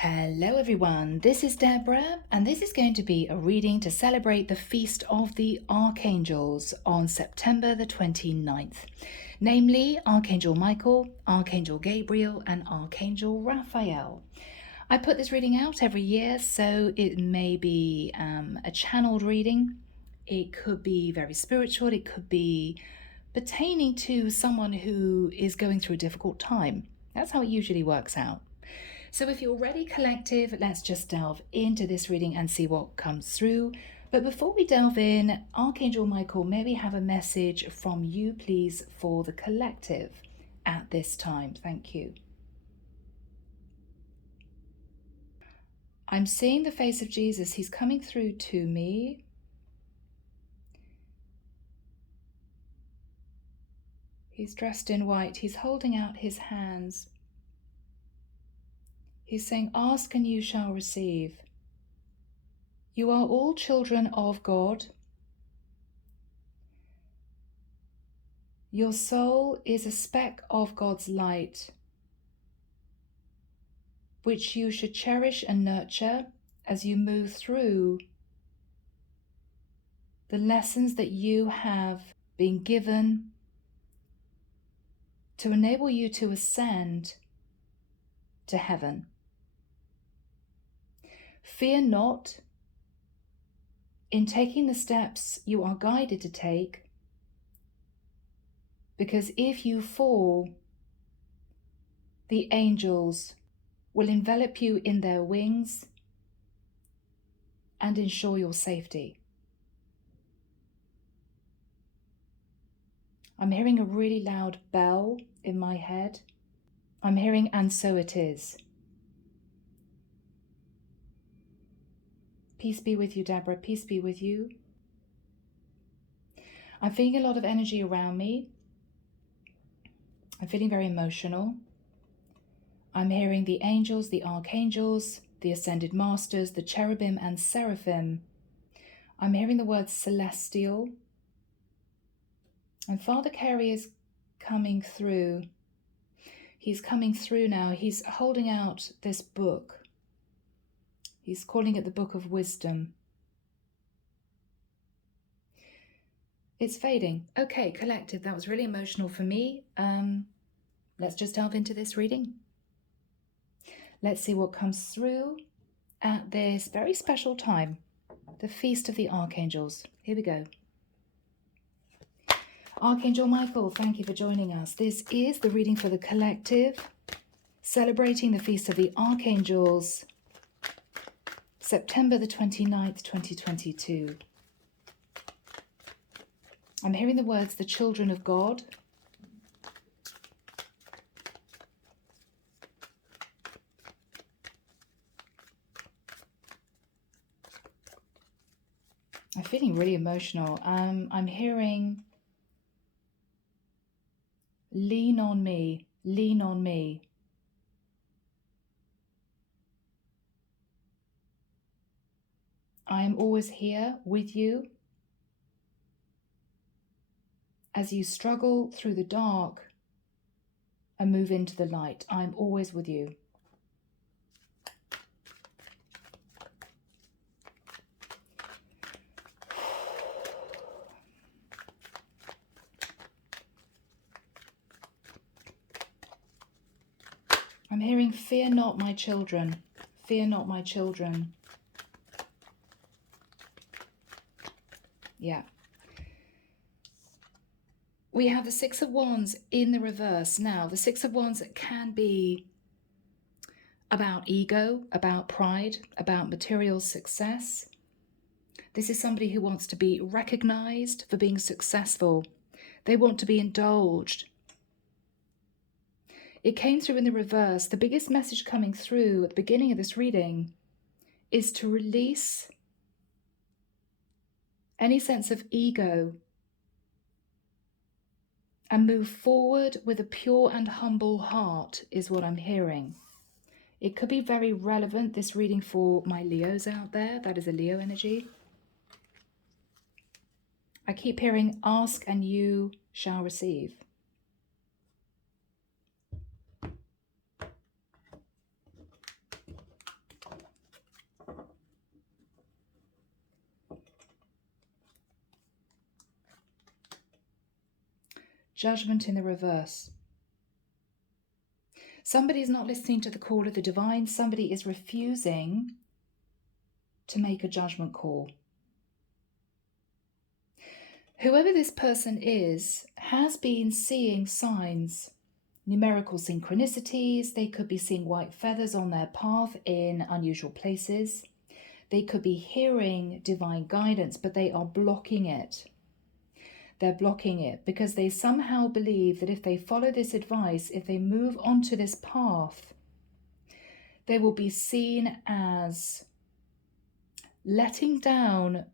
Hello everyone, this is Deborah and this is going to be a reading to celebrate the Feast of the Archangels on September the 29th, namely Archangel Michael, Archangel Gabriel and Archangel Raphael. I put this reading out every year, so it may be a channeled reading, it could be very spiritual, it could be pertaining to someone who is going through a difficult time. That's how it usually works out. So if you're ready, collective, let's just delve into this reading and see what comes through. But before we delve in, Archangel Michael, may we have a message from you, please, for the collective at this time? Thank you. I'm seeing the face of Jesus. He's coming through to me. He's dressed in white. He's holding out his hands. He's saying, ask and you shall receive. You are all children of God. Your soul is a speck of God's light, which you should cherish and nurture as you move through the lessons that you have been given to enable you to ascend to heaven. Fear not in taking the steps you are guided to take, because if you fall, the angels will envelop you in their wings and ensure your safety. I'm hearing a really loud bell in my head. I'm hearing, and so it is. Peace be with you, Deborah. Peace be with you. I'm feeling a lot of energy around me. I'm feeling very emotional. I'm hearing the angels, the archangels, the ascended masters, the cherubim and seraphim. I'm hearing the word celestial. And Father Carey is coming through. He's coming through now. He's holding out this book. He's calling it the Book of Wisdom. It's fading. Okay, collective, that was really emotional for me. Let's just delve into this reading. Let's see what comes through at this very special time, the Feast of the Archangels. Here we go. Archangel Michael, thank you for joining us. This is the reading for the collective, celebrating the Feast of the Archangels, September the 29th, 2022. I'm hearing the words, the children of God. I'm feeling really emotional. I'm hearing, lean on me, lean on me. I am always here with you as you struggle through the dark and move into the light. I'm always with you. I'm hearing, fear not, my children. Fear not, my children. Yeah. We have the Six of Wands in the reverse. Now, the Six of Wands can be about ego, about pride, about material success. This is somebody who wants to be recognized for being successful. They want to be indulged. It came through in the reverse. The biggest message coming through at the beginning of this reading is to release any sense of ego and move forward with a pure and humble heart, is what I'm hearing. It could be very relevant, this reading, for my Leos out there. That is a Leo energy. I keep hearing, ask and you shall receive. Judgment in the reverse. Somebody is not listening to the call of the divine. Somebody is refusing to make a judgment call. Whoever this person is has been seeing signs, numerical synchronicities. They could be seeing white feathers on their path in unusual places. They could be hearing divine guidance, but they are blocking it. They're blocking it because they somehow believe that if they follow this advice, if they move onto this path, they will be seen as letting down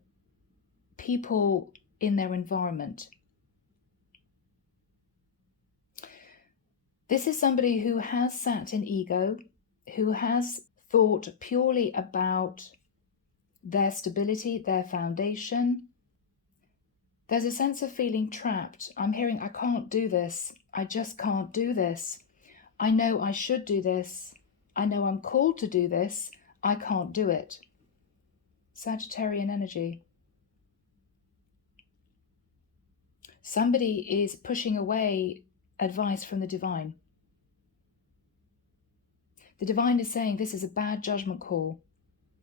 people in their environment. This is somebody who has sat in ego, who has thought purely about their stability, their foundation. There's a sense of feeling trapped. I'm hearing, I can't do this. I just can't do this. I know I should do this. I know I'm called to do this. I can't do it. Sagittarian energy. Somebody is pushing away advice from the divine. The divine is saying this is a bad judgment call.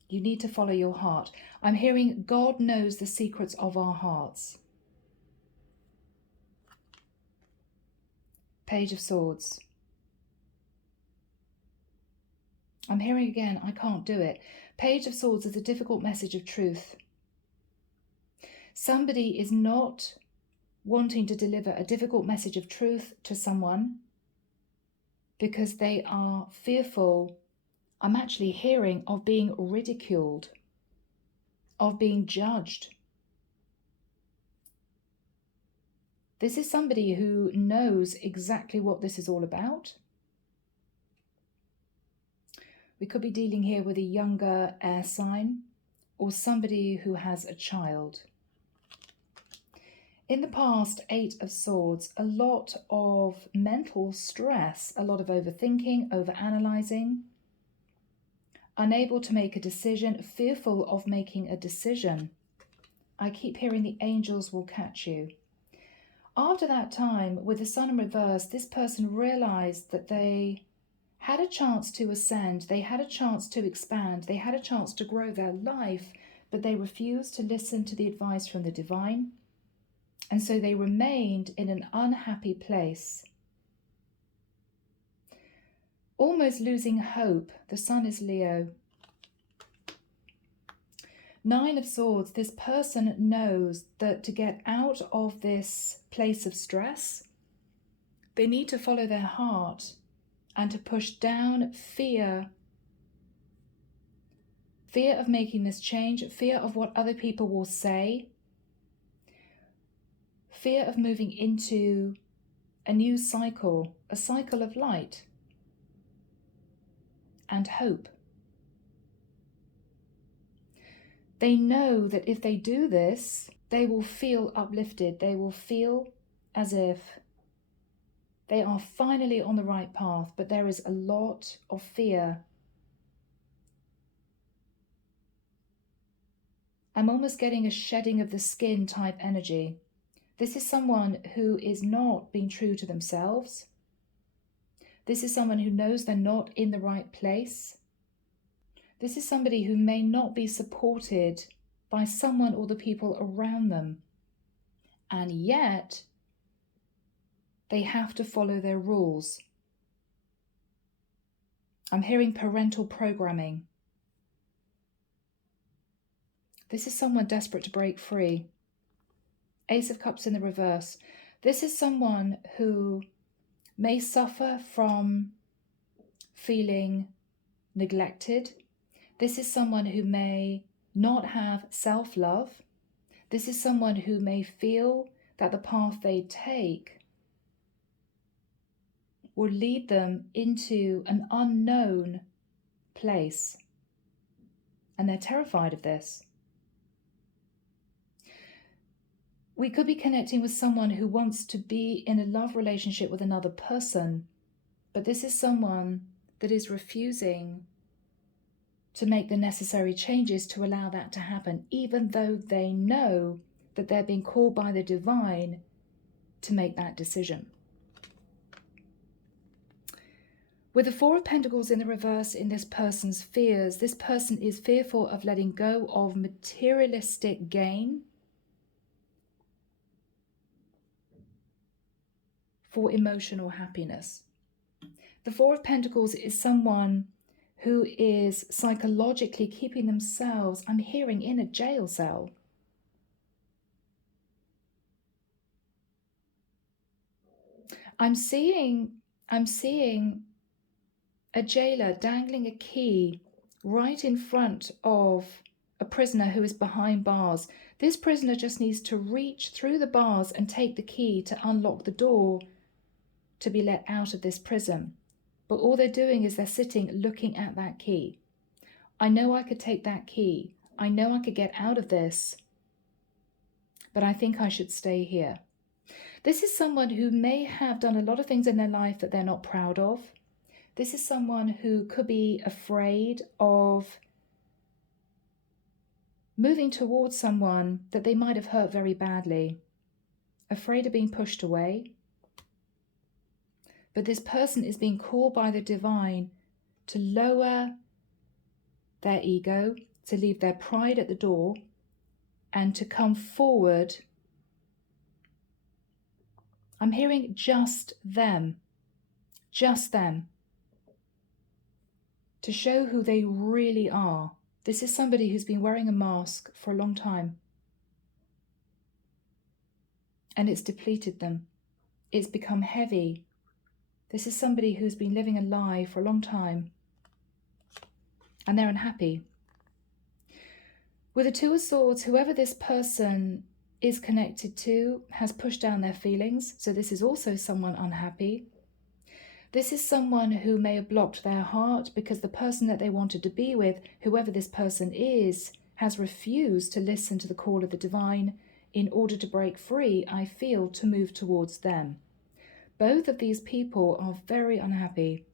You need to follow your heart. I'm hearing God knows the secrets of our hearts. Page of Swords. I'm hearing again, I can't do it. Page of Swords is a difficult message of truth. Somebody is not wanting to deliver a difficult message of truth to someone because they are fearful, I'm actually hearing, of being ridiculed, of being judged. This is somebody who knows exactly what this is all about. We could be dealing here with a younger air sign or somebody who has a child. In the past, 8 of Swords, a lot of mental stress, a lot of overthinking, overanalyzing, unable to make a decision, fearful of making a decision. I keep hearing the angels will catch you. After that time, with the Sun in reverse, this person realized that they had a chance to ascend, they had a chance to expand, they had a chance to grow their life, but they refused to listen to the advice from the divine. And so they remained in an unhappy place, almost losing hope. The Sun is Leo. 9 of Swords, this person knows that to get out of this place of stress, they need to follow their heart and to push down fear. Fear of making this change, fear of what other people will say, fear of moving into a new cycle, a cycle of light and hope. They know that if they do this, they will feel uplifted. They will feel as if they are finally on the right path, but there is a lot of fear. I'm almost getting a shedding of the skin type energy. This is someone who is not being true to themselves. This is someone who knows they're not in the right place. This is somebody who may not be supported by someone or the people around them. And yet, they have to follow their rules. I'm hearing parental programming. This is someone desperate to break free. Ace of Cups in the reverse. This is someone who may suffer from feeling neglected. This is someone who may not have self-love. This is someone who may feel that the path they take will lead them into an unknown place. And they're terrified of this. We could be connecting with someone who wants to be in a love relationship with another person, but this is someone that is refusing to make the necessary changes to allow that to happen, even though they know that they're being called by the divine to make that decision. With the Four of Pentacles in the reverse in this person's fears, this person is fearful of letting go of materialistic gain for emotional happiness. The Four of Pentacles is someone who is psychologically keeping themselves, I'm hearing, in a jail cell. I'm seeing a jailer dangling a key right in front of a prisoner who is behind bars. This prisoner just needs to reach through the bars and take the key to unlock the door to be let out of this prison. But all they're doing is they're sitting looking at that key. I know I could take that key. I know I could get out of this, but I think I should stay here. This is someone who may have done a lot of things in their life that they're not proud of. This is someone who could be afraid of moving towards someone that they might have hurt very badly, afraid of being pushed away. But this person is being called by the divine to lower their ego, to leave their pride at the door, and to come forward. I'm hearing just them, to show who they really are. This is somebody who's been wearing a mask for a long time, and it's depleted them. It's become heavy. This is somebody who's been living a lie for a long time, and they're unhappy. With the Two of Swords, whoever this person is connected to has pushed down their feelings, so this is also someone unhappy. This is someone who may have blocked their heart because the person that they wanted to be with, whoever this person is, has refused to listen to the call of the divine in order to break free, I feel, to move towards them. Both of these people are very unhappy.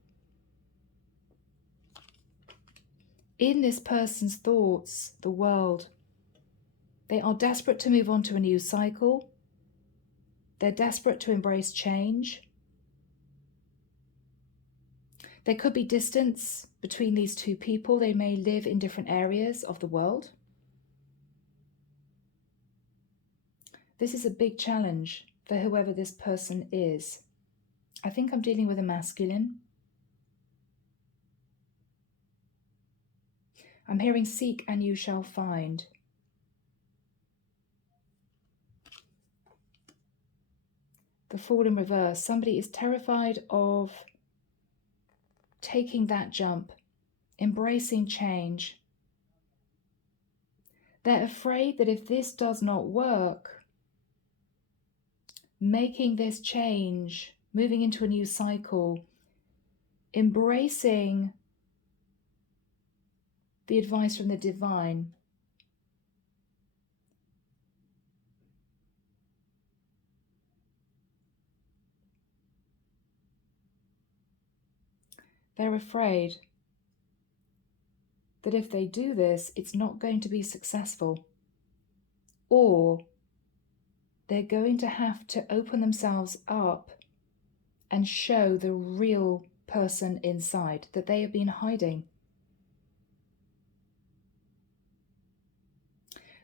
In this person's thoughts, the world, they are desperate to move on to a new cycle. They're desperate to embrace change. There could be distance between these two people. They may live in different areas of the world. This is a big challenge for whoever this person is. I think I'm dealing with a masculine. I'm hearing seek and you shall find. The Fool in reverse. Somebody is terrified of taking that jump, embracing change. They're afraid that if this does not work, making this change, moving into a new cycle, embracing the advice from the divine, they're afraid that if they do this, it's not going to be successful, or they're going to have to open themselves up and show the real person inside that they have been hiding.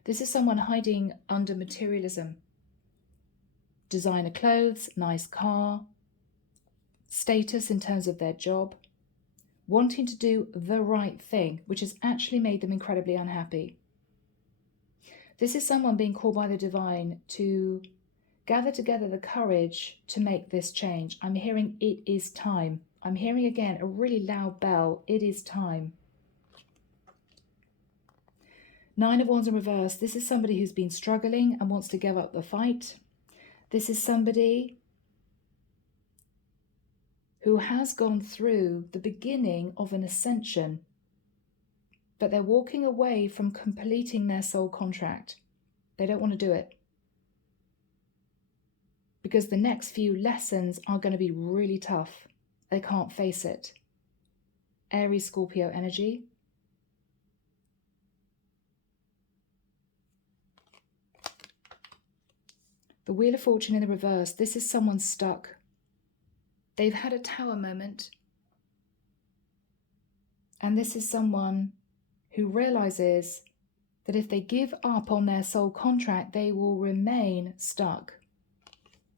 This is someone hiding under materialism. Designer clothes, nice car, status in terms of their job, wanting to do the right thing, which has actually made them incredibly unhappy. This is someone being called by the divine to gather together the courage to make this change. I'm hearing it is time. I'm hearing again a really loud bell. It is time. Nine of Wands in reverse. This is somebody who's been struggling and wants to give up the fight. This is somebody who has gone through the beginning of an ascension, but they're walking away from completing their soul contract. They don't want to do it because the next few lessons are going to be really tough. They can't face it. Aries, Scorpio energy. The The Wheel of Fortune in the reverse. This is someone stuck. They've had a tower moment. And this is someone who realizes that if they give up on their soul contract, they will remain stuck.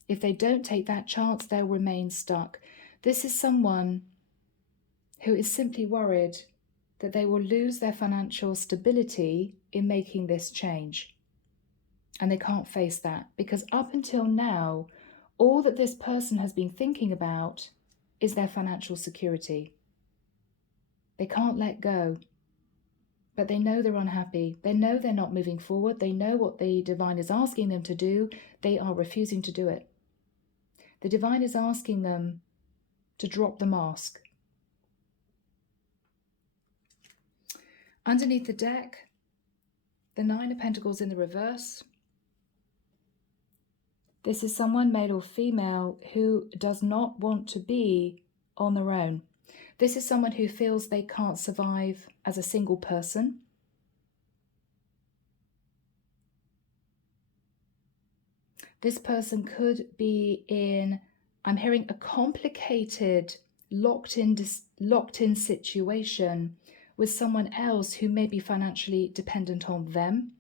If they don't take that chance, they'll remain stuck. This is someone who is simply worried that they will lose their financial stability in making this change. And they can't face that because up until now, all that this person has been thinking about is their financial security. They can't let go, but they know they're unhappy. They know they're not moving forward. They know what the divine is asking them to do. They are refusing to do it. The divine is asking them to drop the mask. Underneath the deck, the Nine of Pentacles in the reverse. This is someone, male or female, who does not want to be on their own. This is someone who feels they can't survive as a single person. This person could be in, I'm hearing, a complicated, locked-in situation with someone else who may be financially dependent on them.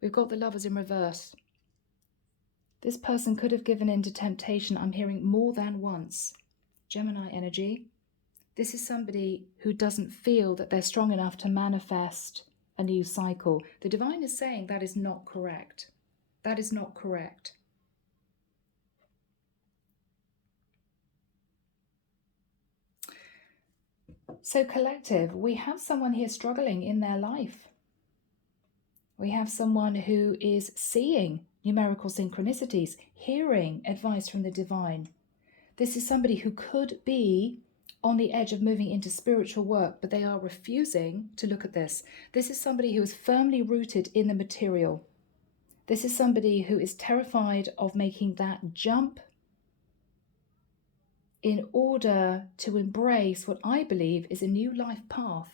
We've got the Lovers in reverse. This person could have given in to temptation, I'm hearing, more than once. Gemini energy. This is somebody who doesn't feel that they're strong enough to manifest a new cycle. The divine is saying that is not correct. That is not correct. So collective, we have someone here struggling in their life. We have someone who is seeing numerical synchronicities, hearing advice from the divine. This is somebody who could be on the edge of moving into spiritual work, but they are refusing to look at this. This is somebody who is firmly rooted in the material. This is somebody who is terrified of making that jump in order to embrace what I believe is a new life path.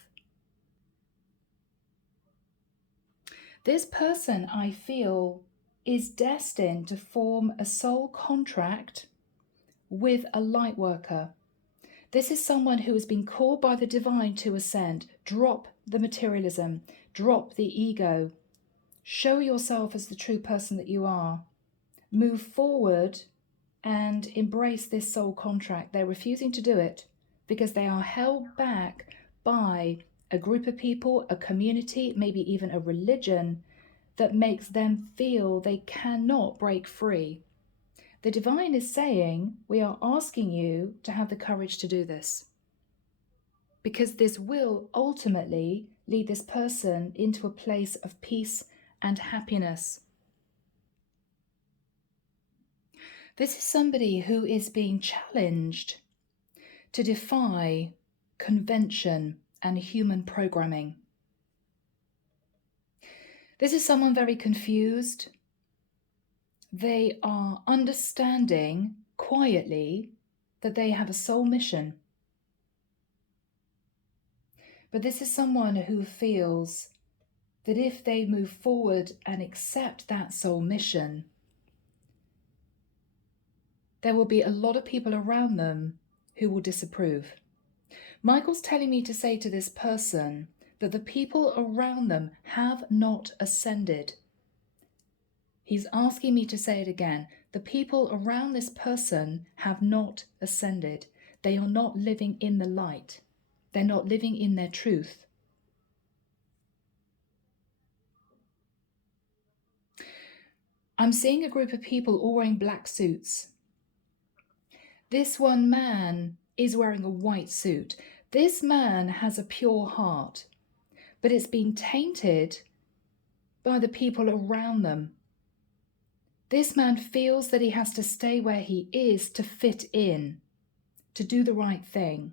This person, I feel, is destined to form a soul contract with a light worker. This is someone who has been called by the divine to ascend. Drop the materialism, drop the ego, show yourself as the true person that you are. Move forward and embrace this soul contract. They're refusing to do it because they are held back by a group of people, a community, maybe even a religion that makes them feel they cannot break free. The divine is saying, we are asking you to have the courage to do this, because this will ultimately lead this person into a place of peace and happiness. This is somebody who is being challenged to defy convention and human programming. This is someone very confused. They are understanding quietly that they have a soul mission. But this is someone who feels that if they move forward and accept that soul mission, there will be a lot of people around them who will disapprove. Michael's telling me to say to this person that the people around them have not ascended. He's asking me to say it again. The people around this person have not ascended. They are not living in the light. They're not living in their truth. I'm seeing a group of people all wearing black suits. This one man is wearing a white suit. This man has a pure heart, but it's been tainted by the people around them. This man feels that he has to stay where he is to fit in, to do the right thing.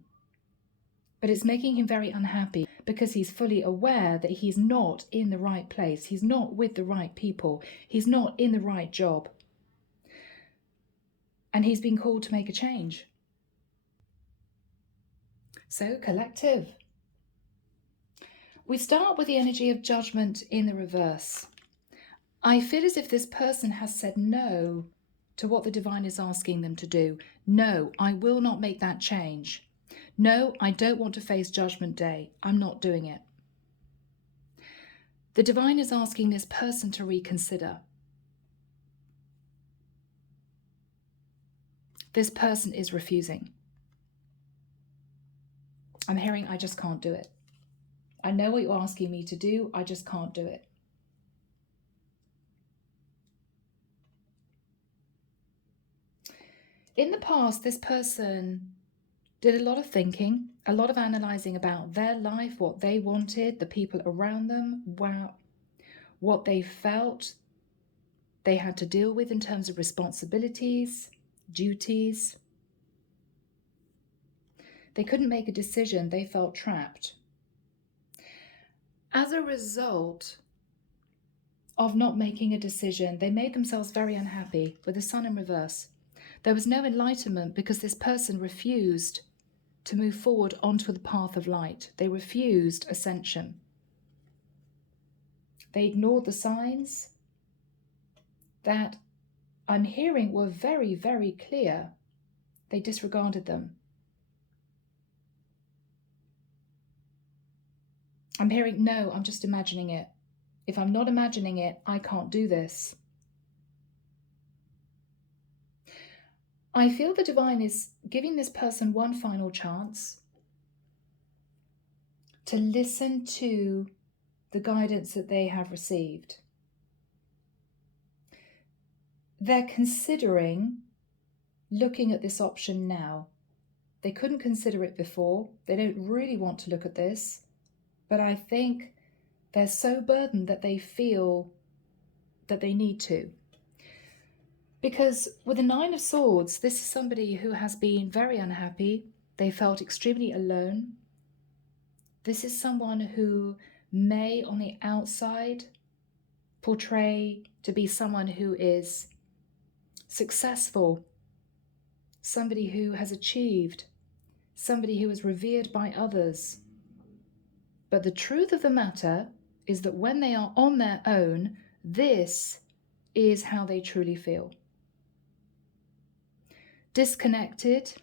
But it's making him very unhappy because he's fully aware that he's not in the right place. He's not with the right people. He's not in the right job. And he's been called to make a change. So, collective. We start with the energy of judgment in the reverse. I feel as if this person has said no to what the divine is asking them to do. No, I will not make that change. No, I don't want to face Judgment Day. I'm not doing it. The divine is asking this person to reconsider. This person is refusing. I'm hearing, I just can't do it. I know what you're asking me to do. I just can't do it. In the past, this person did a lot of thinking, a lot of analyzing about their life, what they wanted, the people around them, what they felt they had to deal with in terms of responsibilities, duties. They couldn't make a decision. They felt trapped. As a result of not making a decision, they made themselves very unhappy with the sun in reverse. There was no enlightenment because this person refused to move forward onto the path of light. They refused ascension. They ignored the signs that I'm hearing were very, very clear. They disregarded them. I'm hearing, no, I'm just imagining it. If I'm not imagining it, I can't do this. I feel the divine is giving this person one final chance to listen to the guidance that they have received. They're considering looking at this option now. They couldn't consider it before. They don't really want to look at this, but I think they're so burdened that they feel that they need to. Because with the Nine of Swords, this is somebody who has been very unhappy. They felt extremely alone. This is someone who may, on the outside, portray to be someone who is successful, somebody who has achieved, somebody who is revered by others. But the truth of the matter is that when they are on their own, this is how they truly feel. Disconnected,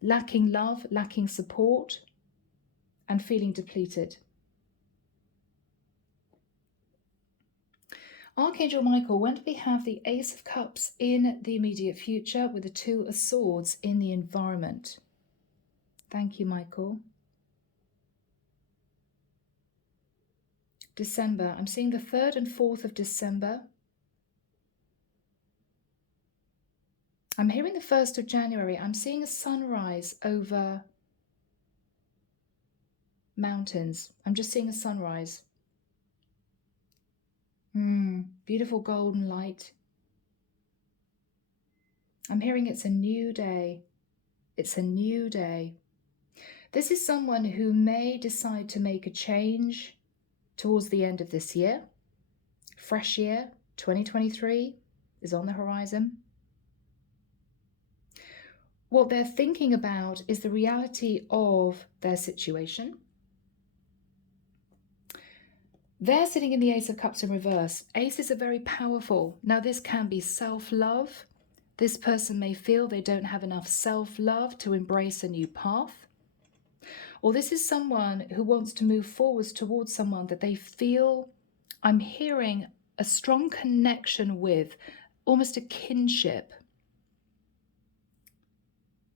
lacking love, lacking support, and feeling depleted. Archangel Michael, when do we have the Ace of Cups in the immediate future with the Two of Swords in the environment? Thank you, Michael. December. I'm seeing the 3rd and 4th of December. I'm hearing the 1st of January. I'm seeing a sunrise over mountains. I'm just seeing a sunrise. Beautiful golden light. I'm hearing it's a new day. It's a new day. This is someone who may decide to make a change towards the end of this year. Fresh year, 2023, is on the horizon. What they're thinking about is the reality of their situation. They're sitting in the Ace of Cups in reverse. Aces are very powerful. Now, this can be self-love. This person may feel they don't have enough self-love to embrace a new path. Or this is someone who wants to move forwards towards someone that they feel, I'm hearing, a strong connection with, almost a kinship.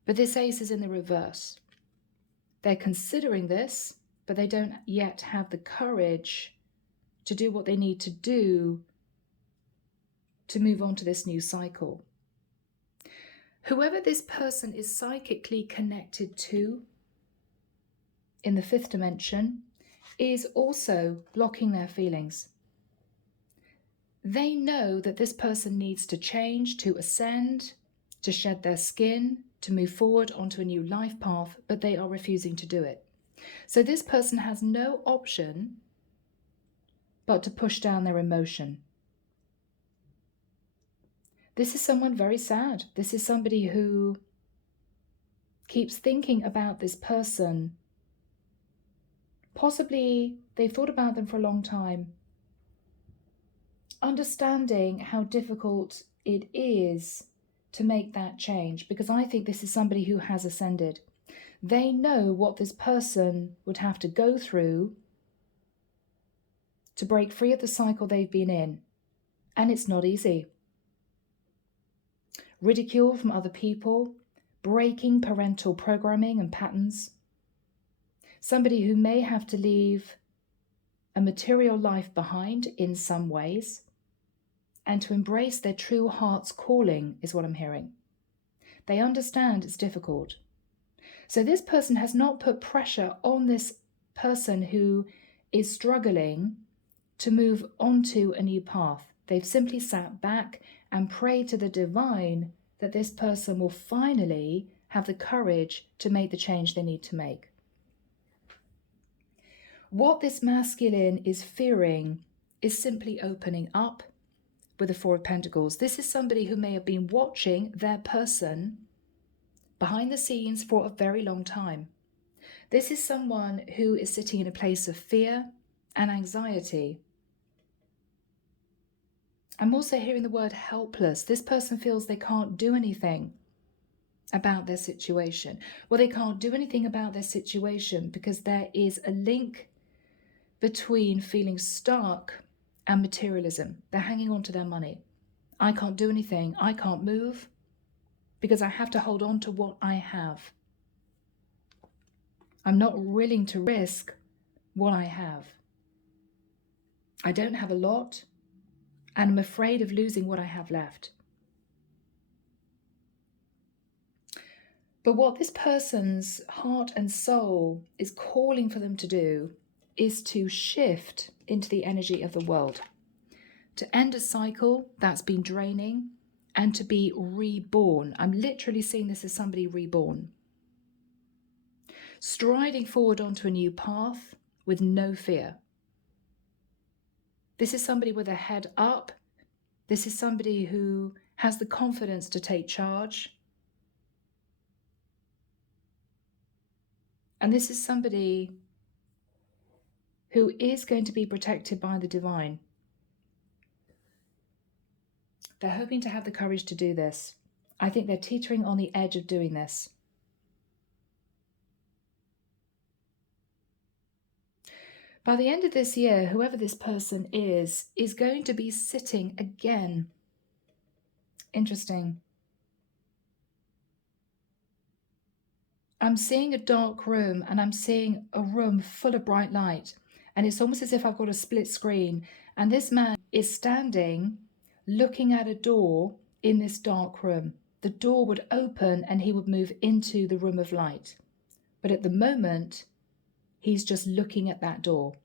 But this ace is in the reverse. They're considering this, but they don't yet have the courage to do what they need to do to move on to this new cycle. Whoever this person is psychically connected to in the 5th dimension is also blocking their feelings. They know that this person needs to change, to ascend, to shed their skin, to move forward onto a new life path, but they are refusing to do it. So this person has no option but to push down their emotion. This is someone very sad. This is somebody who keeps thinking about this person. Possibly they've thought about them for a long time. understanding how difficult it is to make that change, because I think this is somebody who has ascended. They know what this person would have to go through to break free of the cycle they've been in, and it's not easy. Ridicule from other people, breaking parental programming and patterns. Somebody who may have to leave a material life behind in some ways, and to embrace their true heart's calling is what I'm hearing. They understand it's difficult. So this person has not put pressure on this person who is struggling to move onto a new path. They've simply sat back and prayed to the divine that this person will finally have the courage to make the change they need to make. What this masculine is fearing is simply opening up with the Four of Pentacles. This is somebody who may have been watching their person behind the scenes for a very long time. This is someone who is sitting in a place of fear and anxiety. I'm also hearing the word helpless. This person feels they can't do anything about their situation. Well, they can't do anything about their situation because there is a link between feeling stuck and materialism. They're hanging on to their money. I can't do anything. I can't move because I have to hold on to what I have. I'm not willing to risk what I have. I don't have a lot, and I'm afraid of losing what I have left. But what this person's heart and soul is calling for them to do is to shift into the energy of the world, to end a cycle that's been draining, and to be reborn. I'm literally seeing this as somebody reborn. Striding forward onto a new path with no fear. This is somebody with a head up. This is somebody who has the confidence to take charge. And this is somebody who is going to be protected by the divine. They're hoping to have the courage to do this. I think they're teetering on the edge of doing this. By the end of this year, whoever this person is going to be sitting again. Interesting. I'm seeing a dark room and I'm seeing a room full of bright light. And it's almost as if I've got a split screen. And this man is standing looking at a door in this dark room. The door would open and he would move into the room of light. But at the moment, he's just looking at that door.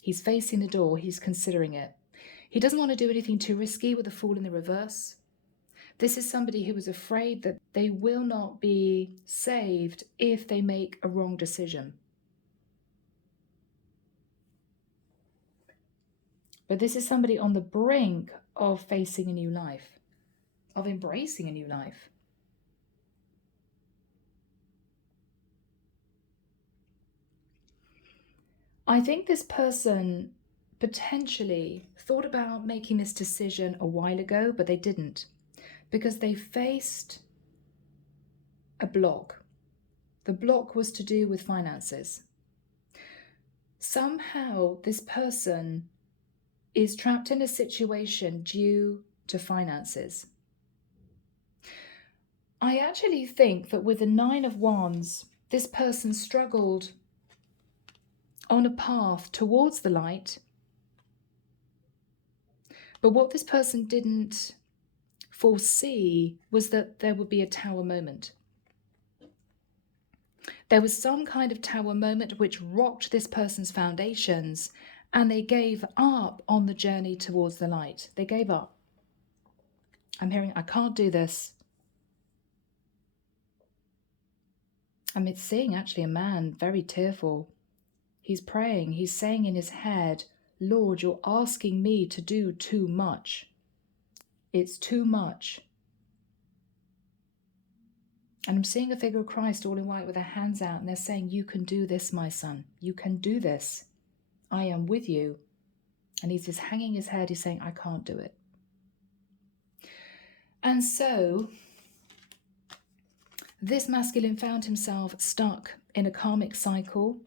He's facing the door. He's considering it. He doesn't want to do anything too risky with the Fool in the reverse. This is somebody who is afraid that they will not be saved if they make a wrong decision. But this is somebody on the brink of facing a new life, of embracing a new life. I think this person potentially thought about making this decision a while ago, but they didn't, because they faced a block. The block was to do with finances. Somehow this person is trapped in a situation due to finances. I actually think that with the Nine of Wands, this person struggled on a path towards the light. But what this person didn't foresee was that there would be a tower moment. There was some kind of tower moment which rocked this person's foundations, and they gave up on the journey towards the light. They gave up. I'm hearing, I can't do this. I'm seeing actually a man very tearful. He's praying. He's saying in his head, Lord, you're asking me to do too much. It's too much. And I'm seeing a figure of Christ all in white with their hands out, and they're saying, you can do this, my son. You can do this. I am with you. And he's just hanging his head. He's saying, I can't do it. And so this masculine found himself stuck in a karmic cycle.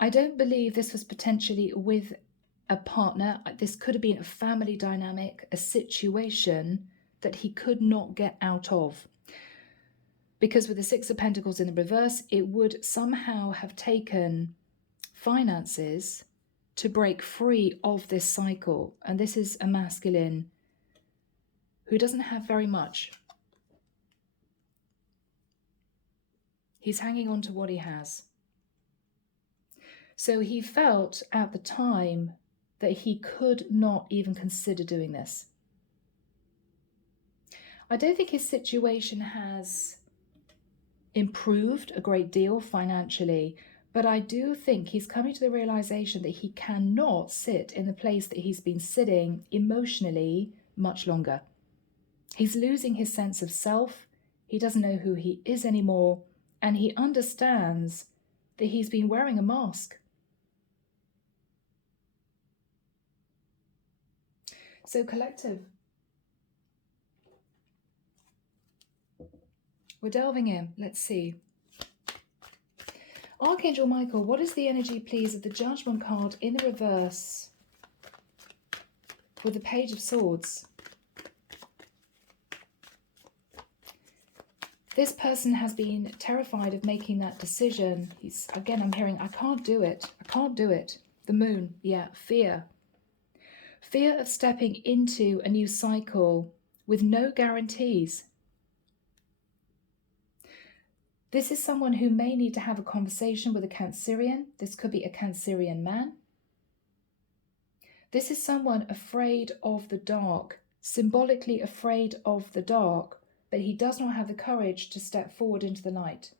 I don't believe this was potentially with a partner. This could have been a family dynamic, a situation that he could not get out of. Because with the Six of Pentacles in the reverse, it would somehow have taken finances to break free of this cycle. And this is a masculine who doesn't have very much. He's hanging on to what he has. So he felt at the time that he could not even consider doing this. I don't think his situation has improved a great deal financially, but I do think he's coming to the realization that he cannot sit in the place that he's been sitting emotionally much longer. He's losing his sense of self. He doesn't know who he is anymore, and he understands that he's been wearing a mask. So collective, we're delving in. Let's see. Archangel Michael, what is the energy, please, of the Judgment card in the reverse with the Page of Swords? This person has been terrified of making that decision. Again, I'm hearing, I can't do it. I can't do it. The Moon, yeah, fear. Fear of stepping into a new cycle with no guarantees. This is someone who may need to have a conversation with a Cancerian. This could be a Cancerian man. This is someone afraid of the dark, symbolically afraid of the dark, but he does not have the courage to step forward into the light.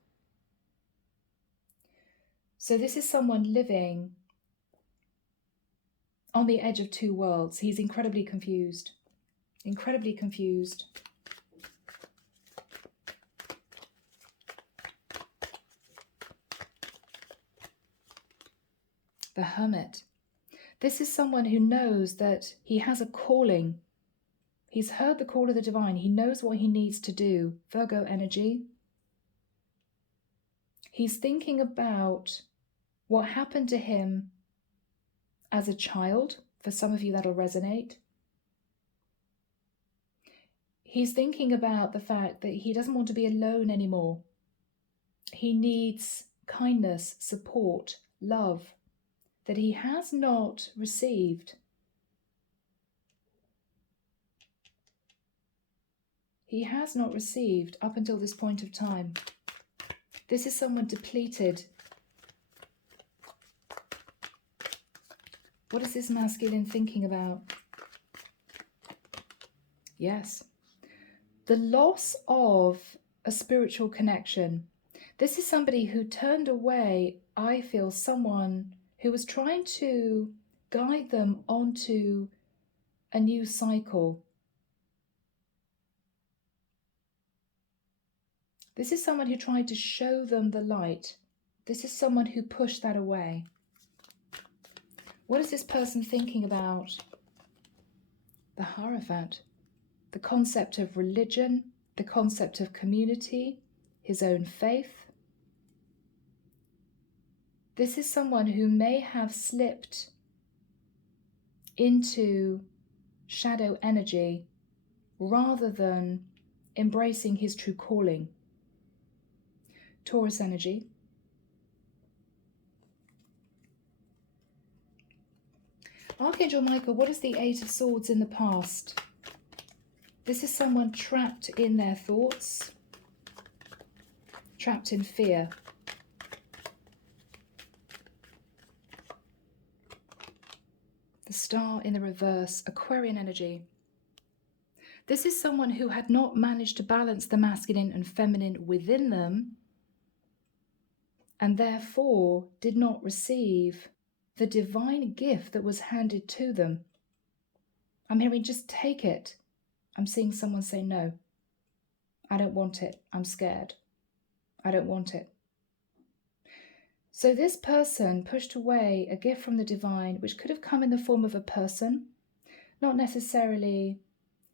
So this is someone living on the edge of two worlds. He's incredibly confused. Incredibly confused. The Hermit. This is someone who knows that he has a calling. He's heard the call of the divine. He knows what he needs to do. Virgo energy. He's thinking about what happened to him as a child. For some of you, that'll resonate. He's thinking about the fact that he doesn't want to be alone anymore. He needs kindness, support, love that he has not received. He has not received up until this point of time. This is someone depleted. What is this masculine thinking about? Yes. The loss of a spiritual connection. This is somebody who turned away, I feel, someone who was trying to guide them onto a new cycle. This is someone who tried to show them the light. This is someone who pushed that away. What is this person thinking about? The Hierophant. The concept of religion, the concept of community, his own faith. This is someone who may have slipped into shadow energy rather than embracing his true calling. Taurus energy. Archangel Michael, what is the Eight of Swords in the past? This is someone trapped in their thoughts, trapped in fear. The Star in the reverse, Aquarian energy. This is someone who had not managed to balance the masculine and feminine within them, and therefore did not receive the divine gift that was handed to them. I'm hearing, just take it. I'm seeing someone say, no, I don't want it. I'm scared. I don't want it. So this person pushed away a gift from the divine, which could have come in the form of a person, not necessarily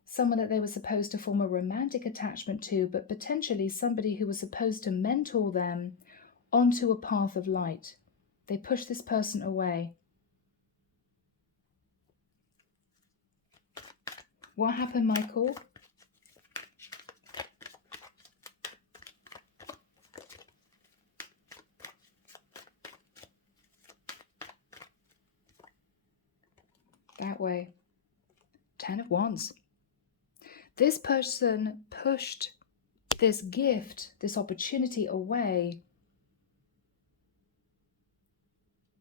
someone that they were supposed to form a romantic attachment to, but potentially somebody who was supposed to mentor them onto a path of light. They pushed this person away. What happened, Michael? That way. 10 of Wands. This person pushed this gift, this opportunity away.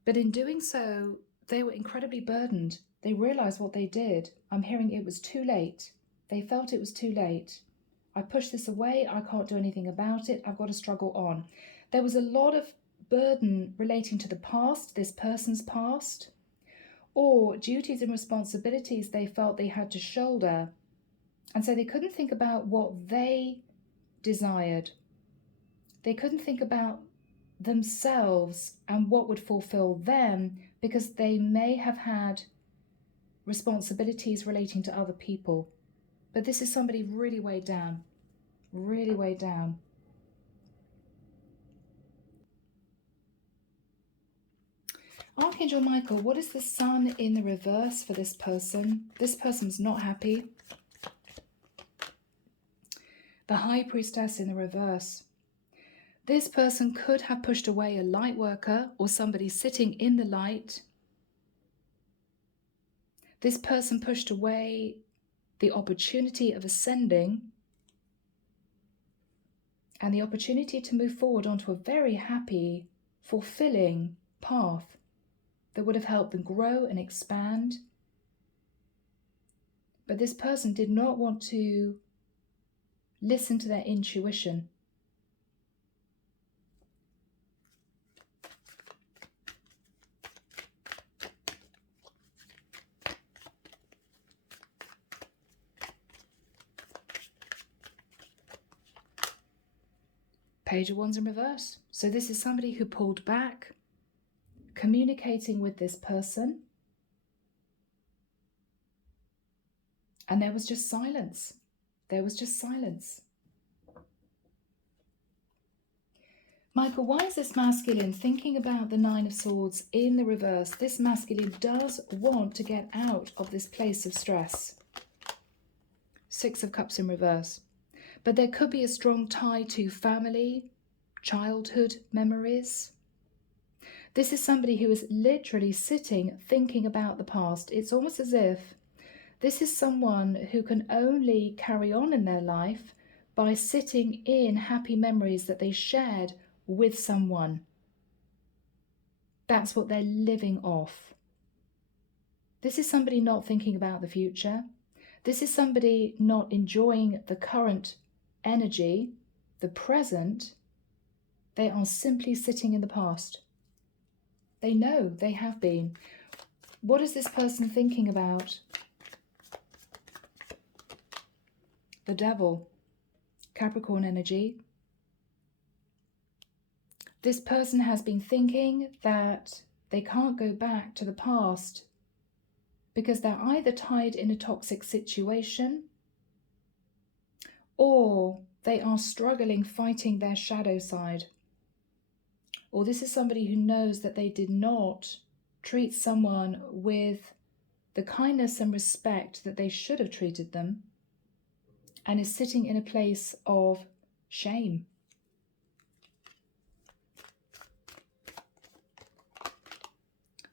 But in doing so, they were incredibly burdened. They realized what they did. I'm hearing it was too late. They felt it was too late. I pushed this away. I can't do anything about it. I've got to struggle on. There was a lot of burden relating to the past, this person's past, or duties and responsibilities they felt they had to shoulder. And so they couldn't think about what they desired. They couldn't think about themselves and what would fulfill them, because they may have had responsibilities relating to other people. But this is somebody really weighed down, really weighed down. Archangel Michael, what is the Sun in the reverse for this person? This person's not happy. The High Priestess in the reverse. This person could have pushed away a light worker or somebody sitting in the light. This person pushed away the opportunity of ascending and the opportunity to move forward onto a very happy, fulfilling path that would have helped them grow and expand. But this person did not want to listen to their intuition. Page of Wands in reverse. So this is somebody who pulled back, communicating with this person, and there was just silence. There was just silence. Michael, why is this masculine thinking about the Nine of Swords in the reverse? This masculine does want to get out of this place of stress. Six of Cups in reverse. But there could be a strong tie to family, childhood memories. This is somebody who is literally sitting, thinking about the past. It's almost as if this is someone who can only carry on in their life by sitting in happy memories that they shared with someone. That's what they're living off. This is somebody not thinking about the future. This is somebody not enjoying the current energy, the present. They are simply sitting in the past. They know they have been. What is this person thinking about? The Devil, Capricorn energy. This person has been thinking that they can't go back to the past because they're either tied in a toxic situation or they are struggling fighting their shadow side. Or this is somebody who knows that they did not treat someone with the kindness and respect that they should have treated them, and is sitting in a place of shame.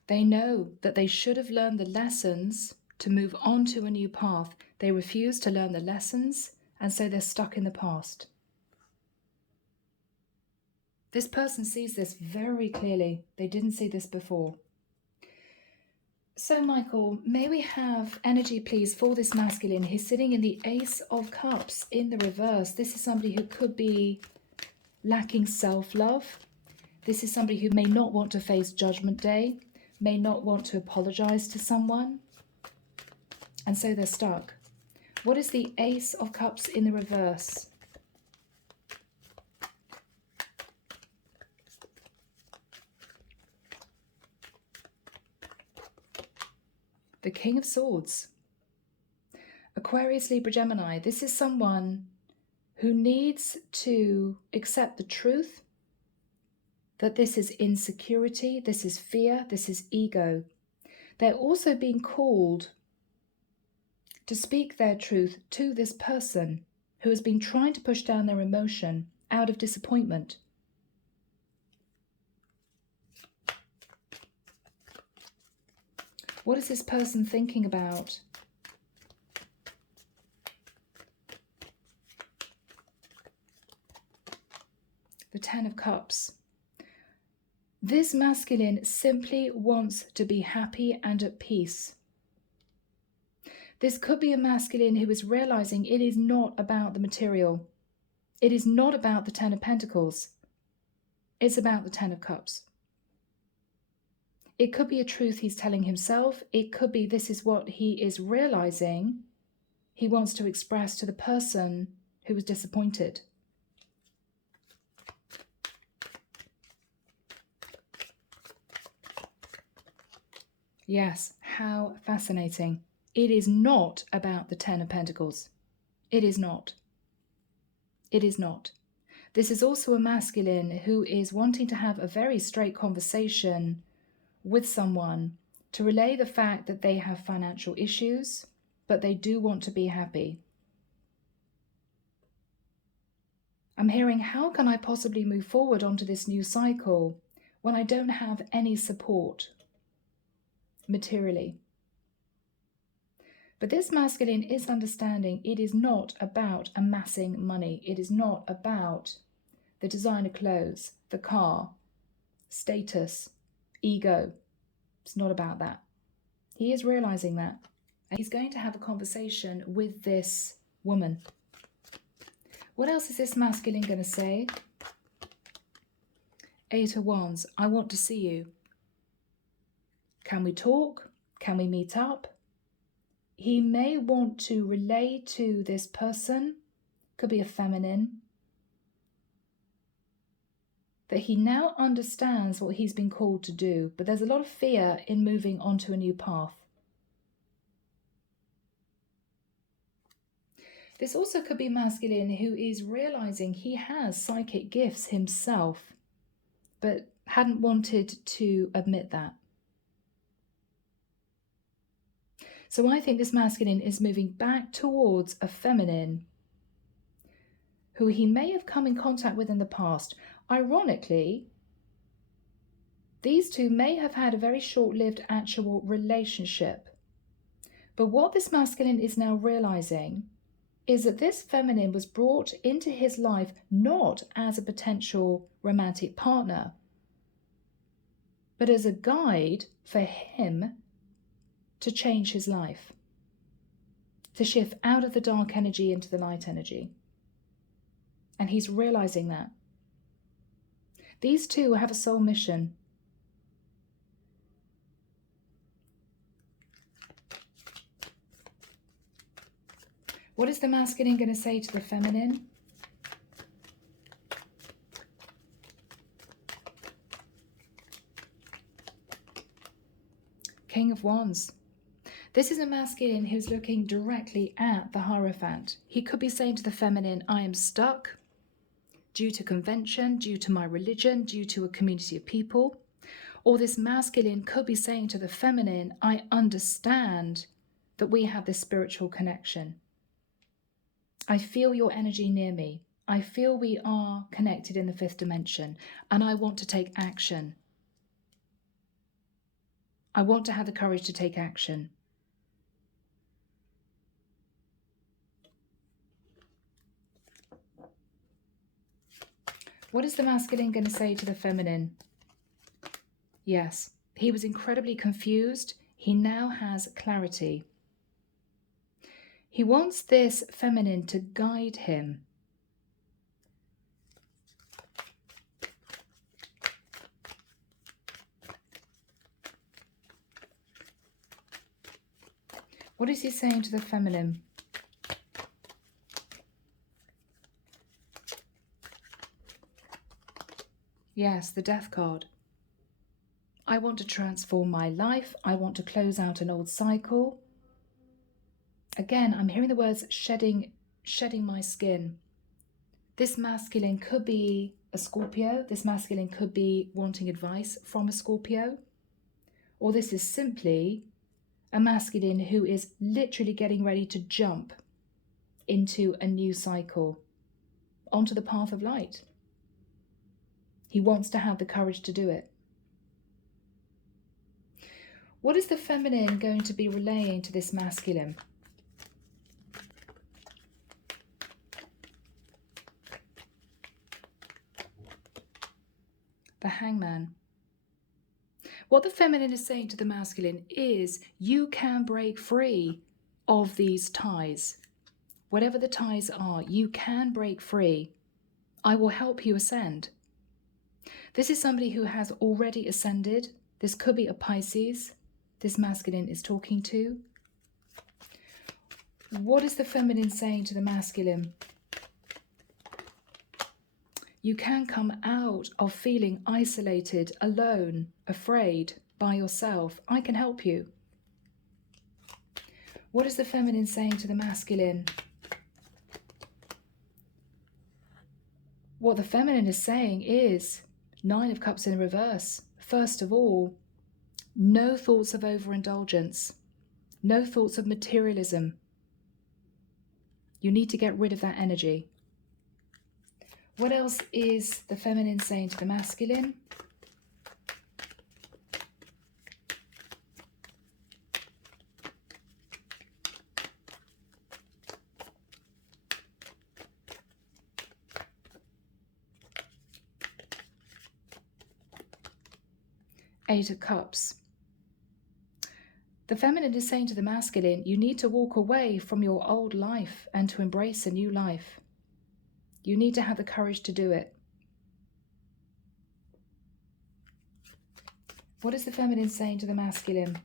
They know that they should have learned the lessons to move on to a new path. They refuse to learn the lessons, and so they're stuck in the past. This person sees this very clearly. They didn't see this before. So, Michael, may we have energy, please, for this masculine? He's sitting in the Ace of Cups in the reverse. This is somebody who could be lacking self-love. This is somebody who may not want to face Judgment Day, may not want to apologize to someone, and so they're stuck. What is the Ace of Cups in the reverse? The King of Swords. Aquarius, Libra, Gemini. This is someone who needs to accept the truth that this is insecurity, this is fear, this is ego. They're also being called to speak their truth to this person who has been trying to push down their emotion out of disappointment. What is this person thinking about? The Ten of Cups. This masculine simply wants to be happy and at peace. This could be a masculine who is realizing it is not about the material. It is not about the Ten of Pentacles. It's about the Ten of Cups. It could be a truth he's telling himself. It could be this is what he is realizing he wants to express to the person who was disappointed. Yes, how fascinating. It is not about the Ten of Pentacles. It is not. It is not. This is also a masculine who is wanting to have a very straight conversation with someone to relay the fact that they have financial issues, but they do want to be happy. I'm hearing, how can I possibly move forward onto this new cycle when I don't have any support materially? But this masculine is understanding it is not about amassing money. It is not about the designer clothes, the car, status, ego. It's not about that. He is realizing that. And he's going to have a conversation with this woman. What else is this masculine going to say? Eight of Wands. I want to see you. Can we talk? Can we meet up? He may want to relay to this person, could be a feminine, that he now understands what he's been called to do, but there's a lot of fear in moving onto a new path. This also could be masculine who is realizing he has psychic gifts himself, but hadn't wanted to admit that. So I think this masculine is moving back towards a feminine who he may have come in contact with in the past. Ironically, these two may have had a very short-lived actual relationship. But what this masculine is now realizing is that this feminine was brought into his life not as a potential romantic partner, but as a guide for him to change his life, to shift out of the dark energy into the light energy. And he's realizing that. These two have a soul mission. What is the masculine going to say to the feminine? King of Wands. This is a masculine who's looking directly at the Hierophant. He could be saying to the feminine, I am stuck due to convention, due to my religion, due to a community of people. Or this masculine could be saying to the feminine, I understand that we have this spiritual connection. I feel your energy near me. I feel we are connected in the fifth dimension, and I want to take action. I want to have the courage to take action. What is the masculine going to say to the feminine? Yes, he was incredibly confused. He now has clarity. He wants this feminine to guide him. What is he saying to the feminine? Yes, the Death card. I want to transform my life. I want to close out an old cycle. Again, I'm hearing the words shedding my skin. This masculine could be a Scorpio. This masculine could be wanting advice from a Scorpio. Or this is simply a masculine who is literally getting ready to jump into a new cycle, onto the path of light. He wants to have the courage to do it. What is the feminine going to be relaying to this masculine? The Hangman. What the feminine is saying to the masculine is you can break free of these ties. Whatever the ties are, you can break free. I will help you ascend. This is somebody who has already ascended. This could be a Pisces this masculine is talking to. What is the feminine saying to the masculine? You can come out of feeling isolated, alone, afraid, by yourself. I can help you. What is the feminine saying to the masculine? What the feminine is saying is 9 of Cups in reverse. First of all, no thoughts of overindulgence, no thoughts of materialism. You need to get rid of that energy. What else is the feminine saying to the masculine? Eight of Cups. The feminine is saying to the masculine, you need to walk away from your old life and to embrace a new life. You need to have the courage to do it. What is the feminine saying to the masculine?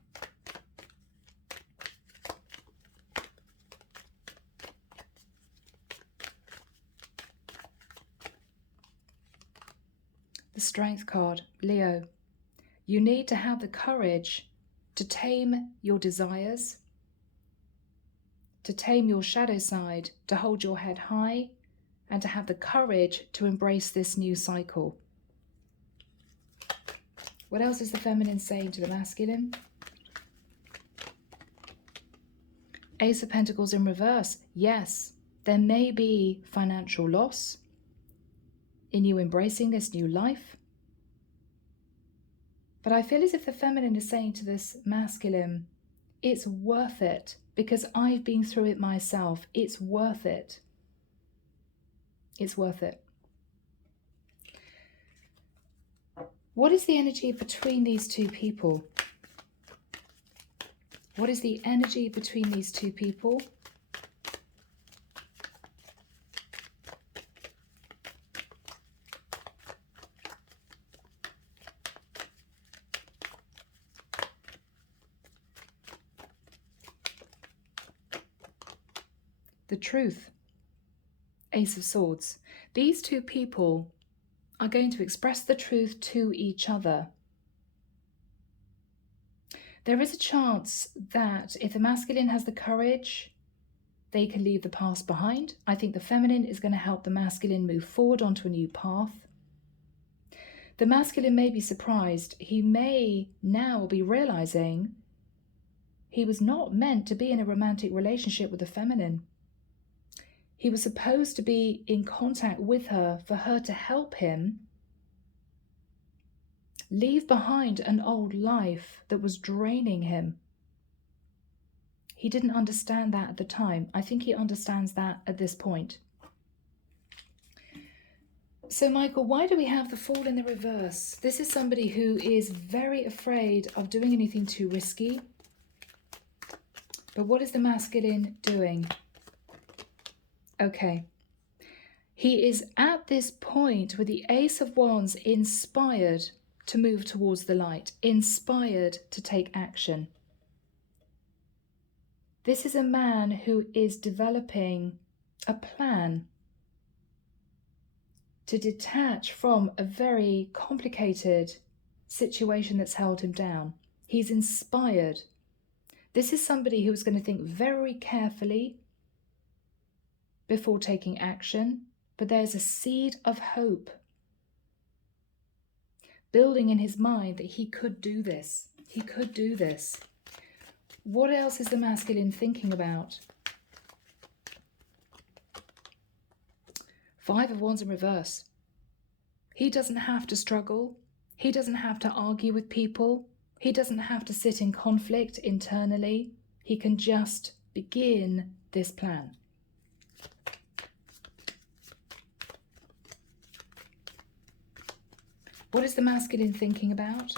The Strength card, Leo. You need to have the courage to tame your desires, to tame your shadow side, to hold your head high, and to have the courage to embrace this new cycle. What else is the feminine saying to the masculine? Ace of Pentacles in reverse. Yes, there may be financial loss in you embracing this new life. But I feel as if the feminine is saying to this masculine, it's worth it because I've been through it myself. It's worth it. It's worth it. What is the energy between these two people? What is the energy between these two people? The Truth. Ace of Swords. These two people are going to express the truth to each other. There is a chance that if the masculine has the courage, they can leave the past behind. I think the feminine is going to help the masculine move forward onto a new path. The masculine may be surprised. He may now be realizing he was not meant to be in a romantic relationship with the feminine. He was supposed to be in contact with her for her to help him leave behind an old life that was draining him. He didn't understand that at the time. I think he understands that at this point. So, Michael, why do we have the Fool in the reverse? This is somebody who is very afraid of doing anything too risky. But what is the masculine doing? Okay. He is at this point with the Ace of Wands inspired to move towards the light, inspired to take action. This is a man who is developing a plan to detach from a very complicated situation that's held him down. He's inspired. This is somebody who is going to think very carefully before taking action, but there's a seed of hope building in his mind that he could do this. He could do this. What else is the masculine thinking about? 5 of Wands in reverse. He doesn't have to struggle. He doesn't have to argue with people. He doesn't have to sit in conflict internally. He can just begin this plan. What is the masculine thinking about?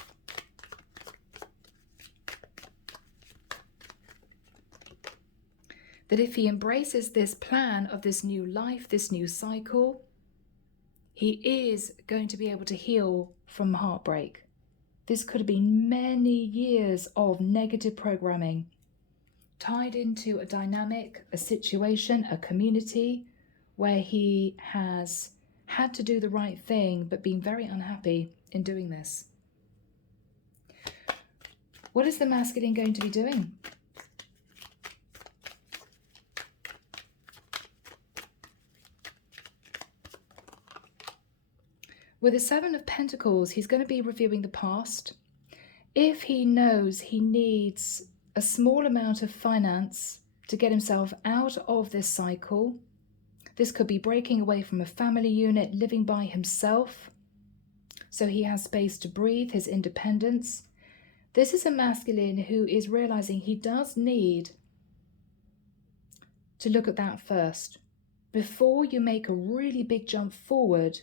That if he embraces this plan of this new life, this new cycle, he is going to be able to heal from heartbreak. This could have been many years of negative programming tied into a dynamic, a situation, a community where he has had to do the right thing but been very unhappy in doing this. What is the masculine going to be doing? With the 7 of Pentacles, he's going to be reviewing the past. If he knows he needs a small amount of finance to get himself out of this cycle, this could be breaking away from a family unit, living by himself, so he has space to breathe, his independence. This is a masculine who is realizing he does need to look at that first. Before you make a really big jump forward,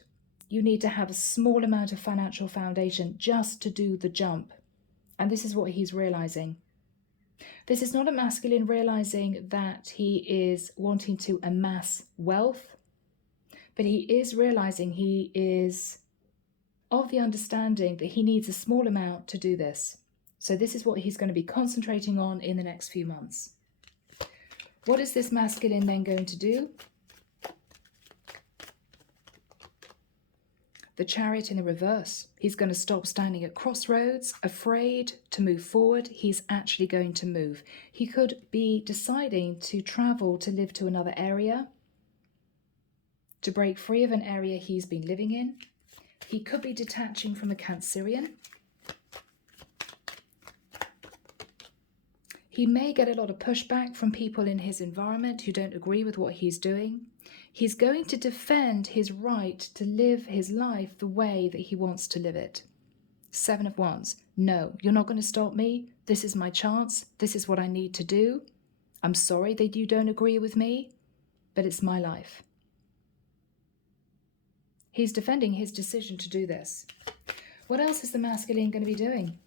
you need to have a small amount of financial foundation just to do the jump. And this is what he's realizing. This is not a masculine realizing that he is wanting to amass wealth, but he is realizing he is of the understanding that he needs a small amount to do this. So this is what he's going to be concentrating on in the next few months. What is this masculine then going to do? The Chariot in the reverse. He's going to stop standing at crossroads, afraid to move forward. He's actually going to move. He could be deciding to travel to live to another area, to break free of an area he's been living in. He could be detaching from a Cancerian. He may get a lot of pushback from people in his environment who don't agree with what he's doing. He's going to defend his right to live his life the way that he wants to live it. 7 of Wands. No, you're not going to stop me. This is my chance. This is what I need to do. I'm sorry that you don't agree with me, but it's my life. He's defending his decision to do this. What else is the masculine going to be doing?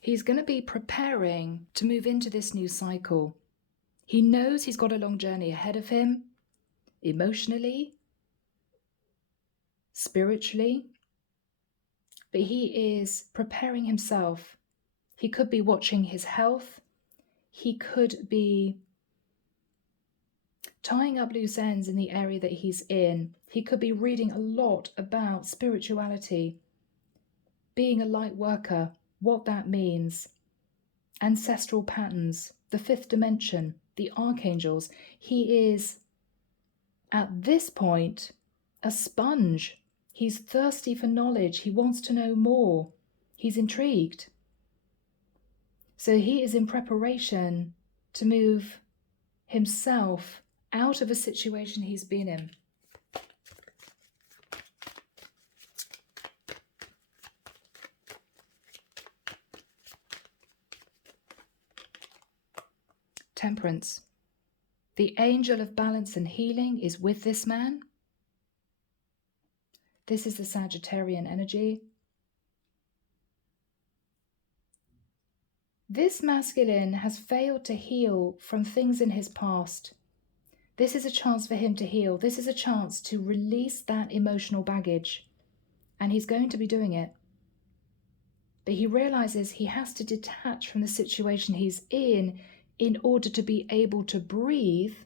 He's going to be preparing to move into this new cycle. He knows he's got a long journey ahead of him, emotionally, spiritually, but he is preparing himself. He could be watching his health. He could be tying up loose ends in the area that he's in. He could be reading a lot about spirituality, being a light worker, what that means, ancestral patterns, the 5th dimension, the Archangels. He is, at this point, a sponge. He's thirsty for knowledge. He wants to know more. He's intrigued. So he is in preparation to move himself out of a situation he's been in. Temperance. The angel of balance and healing is with this man. This is the Sagittarian energy. This masculine has failed to heal from things in his past. This is a chance for him to heal. This is a chance to release that emotional baggage. And he's going to be doing it. But he realizes he has to detach from the situation he's in order to be able to breathe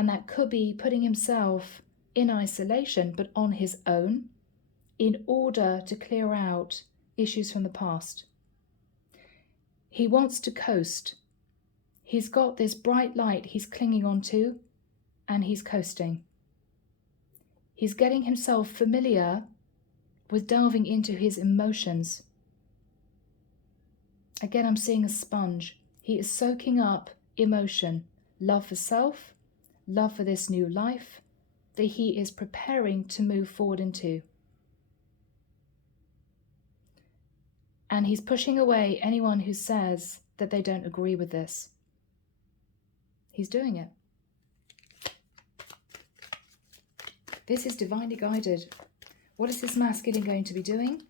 And that could be putting himself in isolation, but on his own, in order to clear out issues from the past. He wants to coast. He's got this bright light he's clinging onto, and he's coasting. He's getting himself familiar with delving into his emotions. Again, I'm seeing a sponge. He is soaking up emotion, love for self, love for this new life that he is preparing to move forward into. And he's pushing away anyone who says that they don't agree with this. He's doing it. This is divinely guided. What is this masculine going to be doing?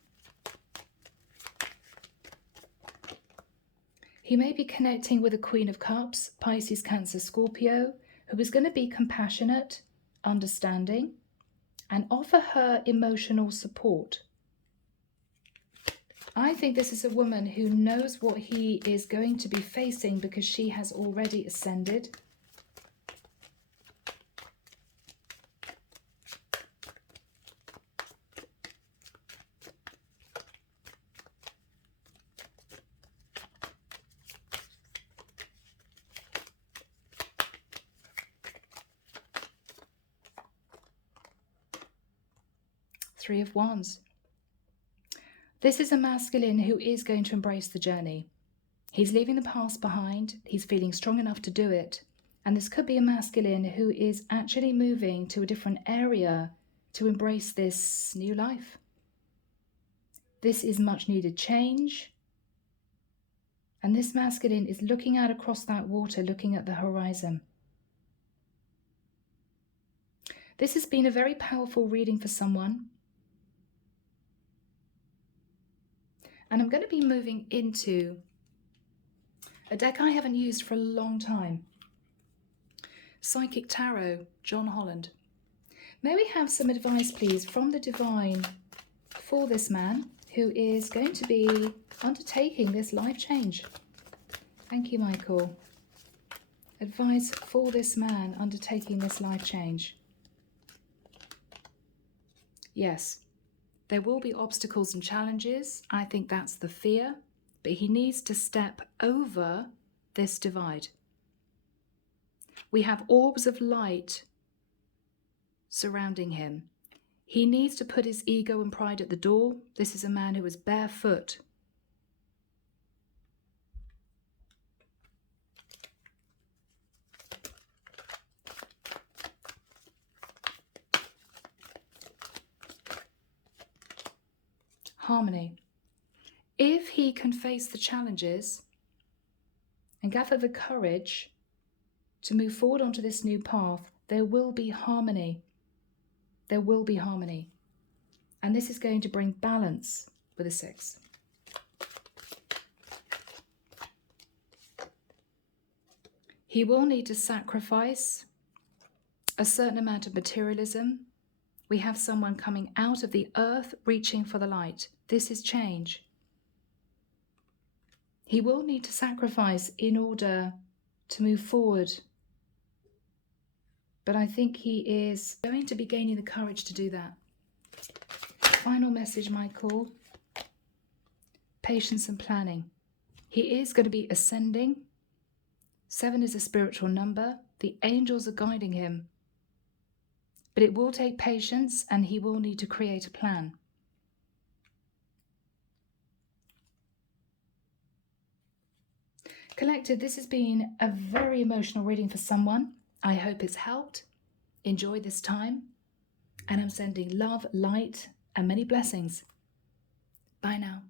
He may be connecting with the Queen of Cups, Pisces, Cancer, Scorpio, who is going to be compassionate, understanding, and offer her emotional support. I think this is a woman who knows what he is going to be facing because she has already ascended. Three of Wands. This is a masculine who is going to embrace the journey. He's leaving the past behind. He's feeling strong enough to do it. And this could be a masculine who is actually moving to a different area to embrace this new life. This is much needed change. And this masculine is looking out across that water, looking at the horizon. This has been a very powerful reading for someone. And I'm going to be moving into a deck I haven't used for a long time. Psychic Tarot, John Holland. May we have some advice, please, from the divine for this man who is going to be undertaking this life change? Thank you, Michael. Advice for this man undertaking this life change. Yes. There will be obstacles and challenges. I think that's the fear. But he needs to step over this divide. We have orbs of light surrounding him. He needs to put his ego and pride at the door. This is a man who is barefoot. Harmony. If he can face the challenges and gather the courage to move forward onto this new path, there will be harmony. There will be harmony. And this is going to bring balance with a 6. He will need to sacrifice a certain amount of materialism. We have someone coming out of the earth, reaching for the light. This is change. He will need to sacrifice in order to move forward. But I think he is going to be gaining the courage to do that. Final message, Michael. Patience and planning. He is going to be ascending. 7 is a spiritual number. The angels are guiding him. But it will take patience and he will need to create a plan. Collective, this has been a very emotional reading for someone. I hope it's helped. Enjoy this time. And I'm sending love, light, and many blessings. Bye now.